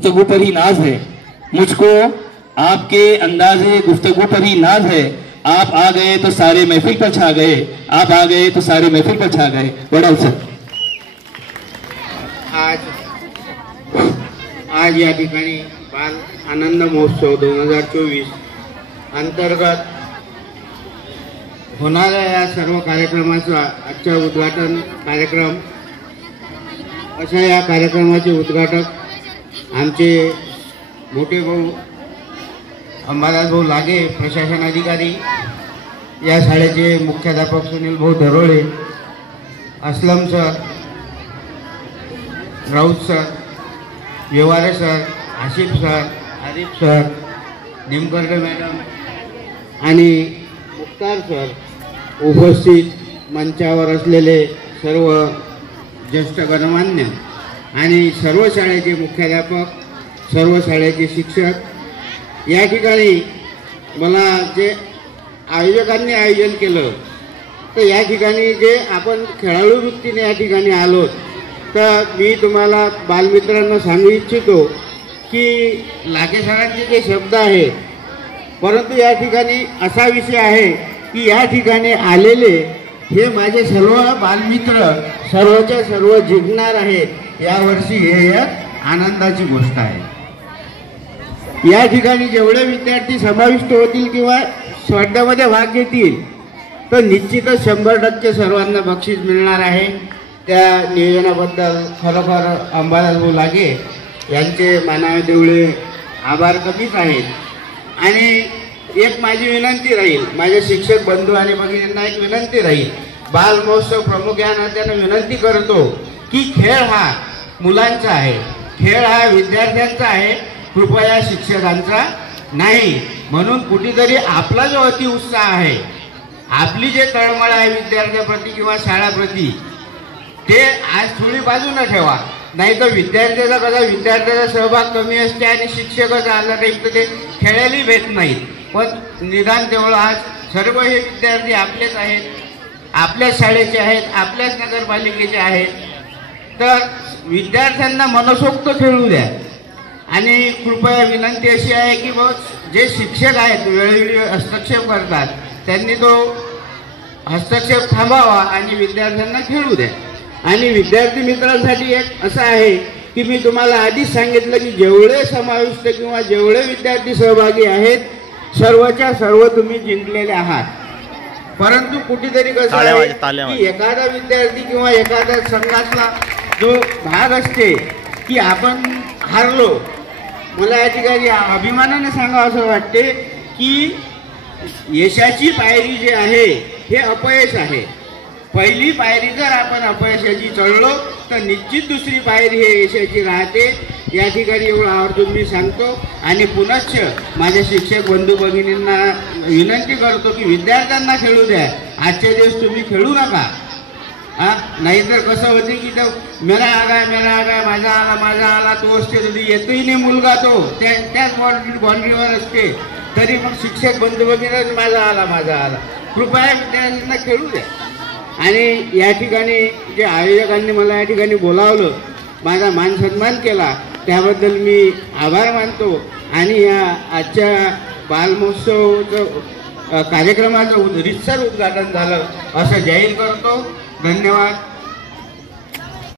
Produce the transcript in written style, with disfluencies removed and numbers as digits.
गुफ्तगू पर ही नाज है, मुझको आपके अंदाज़े गुफ्तगू पर ही नाज है। आप आ गए तो सारे महफिल पर छा गए, आप आ गए तो सारे महफिल पर छा गए। वडाल सर, आज या ठिकाणी बाल आनंद महोत्सव 2024 अंतर्गत होणाऱ्या या सर्व कार्यक्रमाचा आजचा उद्घाटन कार्यक्रम, अशा या कार्यक्रमाचे उद्घाटक आमचे मोठे भाऊ अंबादास भाऊ लागे, प्रशासन अधिकारी, या शाळेचे मुख्याध्यापक Sunil Bhau Darole, Aslam sir, Raut sir, Vyavahare sir, Ashif sir, Arif sir, Nimkarde madam आणि मुख्तार सर, उपस्थित मंचावर असलेले सर्व ज्येष्ठ गणमान्य आणि सर्व शाळेचे मुख्याध्यापक, सर्व शाळेचे शिक्षक, या ठिकाणी मला जे आयोजकांनी आयोजन केलं, तर या ठिकाणी जे आपण खेळाडू वृत्तीने या ठिकाणी आलो, तर मी तुम्हाला बालमित्रांना सांगू इच्छितो की लागे सरांचे जे शब्द आहेत, परंतु या ठिकाणी असा विषय आहे की या ठिकाणी आलेले हे माझे सर्व बालमित्र सर्वच्या सर्व जिंकणार आहेत। यावर्षी हे एक आनंदाची गोष्ट आहे। या ठिकाणी जेवढे विद्यार्थी समाविष्ट होतील किंवा स्पर्धेमध्ये भाग घेतील, तर निश्चितच 100% सर्वांना बक्षीस मिळणार आहे। त्या नियोजनाबद्दल खरोखर अंबादास भाऊ लागे यांचे मानावे तेवढे आभार कमीच आहेत। आणि एक माझी विनंती राहील, माझे शिक्षक बंधू आणि भगिनींना एक विनंती राहील, बाल महोत्सव प्रमुख या नात्याने विनंती करतो की खेळ हा मुलांचा आहे, खेळ हा विद्यार्थ्यांचा आहे, कृपया शिक्षकांचा नाही। म्हणून कुठेतरी आपला जो अति उत्साह आहे, आपली जे तळमळ आहे विद्यार्थ्याप्रती किंवा शाळाप्रती, ते आज थोडी बाजूला ठेवा। नाही तर विद्यार्थ्याचा सहभाग कमी असते आणि शिक्षकच आला नाही तर ते खेळायला भेट नाहीत। पण निदान तेवढं आज सर्व हे विद्यार्थी आपलेच आहेत, आपल्याच शाळेचे आहेत, आपल्याच नगरपालिकेचे आहेत, तर विद्यार्थ्यांना मनसोक्त खेळू द्या। आणि कृपया विनंती अशी आहे की बस जे शिक्षक आहेत वेळोवेळी हस्तक्षेप करतात, त्यांनी तो हस्तक्षेप थांबावा आणि विद्यार्थ्यांना खेळू द्या। आणि विद्यार्थी मित्रांसाठी एक असं आहे की मी तुम्हाला आधीच सांगितलं की जेवढे समाविष्ट किंवा जेवढे विद्यार्थी सहभागी आहेत, सर्वच्या सर्व तुम्ही जिंकलेले आहात। परंतु कुठेतरी कसं आहे की एखादा विद्यार्थी किंवा एखाद्या संघातला जो भाग असते की आपण हारलो, मला या ठिकाणी अभिमानाने सांगावं असं वाटते की यशाची पायरी जी आहे हे अपयश आहे। पहिली पायरी जर आपण अपयशाची चढलो तर निश्चित दुसरी पायरी हे यशाची राहते। या ठिकाणी एवढं आवर्जून मी सांगतो आणि पुनश्च माझ्या शिक्षक बंधू भगिनींना विनंती करतो की विद्यार्थ्यांना खेळू द्या। आजचे दिवस तुम्ही खेळू नका, नाहीतर कसं होते की तो मेरा आगा माझा आला तो असते, तरी येतोही नाही मुलगा, तो त्याच बाउंड्रीवर असते, तरी मग शिक्षक बंधू भगिनी माझा आला। कृपया विद्यार्थ्यांना खेळू द्या। आणि या ठिकाणी जे आयोजकांनी मला या ठिकाणी बोलावलं, माझा मान सन्मान केला, त्याबद्दल मी आभार मानतो। आणि या आजच्या बालमहोत्सवचं कार्यक्रमाचं रितसर उद्घाटन झालं असं जाहीर करतो। धन्यवाद।